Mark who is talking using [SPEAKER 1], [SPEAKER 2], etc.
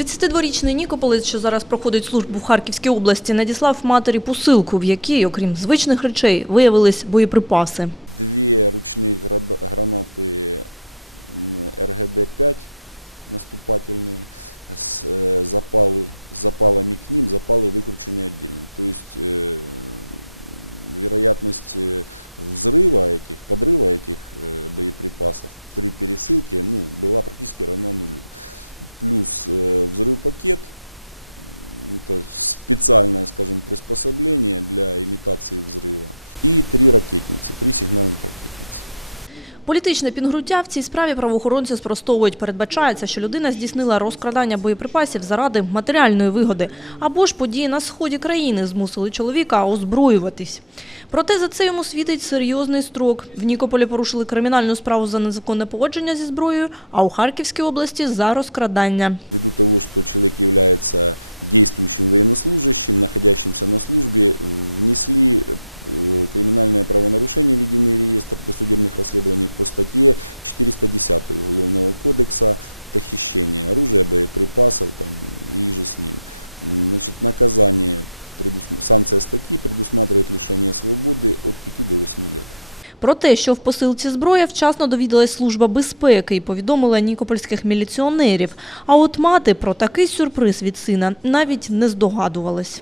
[SPEAKER 1] 32-річний Нікополець, що зараз проходить службу в Харківській області, надіслав матері посилку, в якій, окрім звичних речей, виявились боєприпаси.
[SPEAKER 2] Две ручные града- гранаты м, РГД-5 наступательные, с, э, запалы, с запалами к ним, запалы выкручены отдельно. То есть э, вероятность э, взрыва этих, подрыва этих э, боеприпасов при пересылке ну, была практически равна нулю. Плюс э, взрыв пакет, это специальное, скажем, приспособление для имитации взрыва. И три ракетницы, три сигнальных ракетницы.
[SPEAKER 1] Політичне пінгруття в цій справі правоохоронці спростовують. Передбачається, що людина здійснила розкрадання боєприпасів заради матеріальної вигоди. Або ж події на сході країни змусили чоловіка озброюватись. Проте за це йому світить серйозний строк. В Нікополі порушили кримінальну справу за незаконне поводження зі зброєю, а у Харківській області за розкрадання.
[SPEAKER 2] Ввиду того, что человек является действующим военнослужащим, находящимся на службе, внесли э, криминальное правонарушение в единый реестр досудебных расследований по статье 410 Уголовного кодекса «Это хищение оружия, боеприпасов там, и же с ним. М, Значит, наказание, предус- санкция статьи предусматривает лишение свободы от 5 до 8 лет.
[SPEAKER 1] Про те, що в посилці зброя, вчасно довідалась служба безпеки і повідомила нікопольських міліціонерів. А от мати про такий сюрприз від сина навіть не здогадувалась.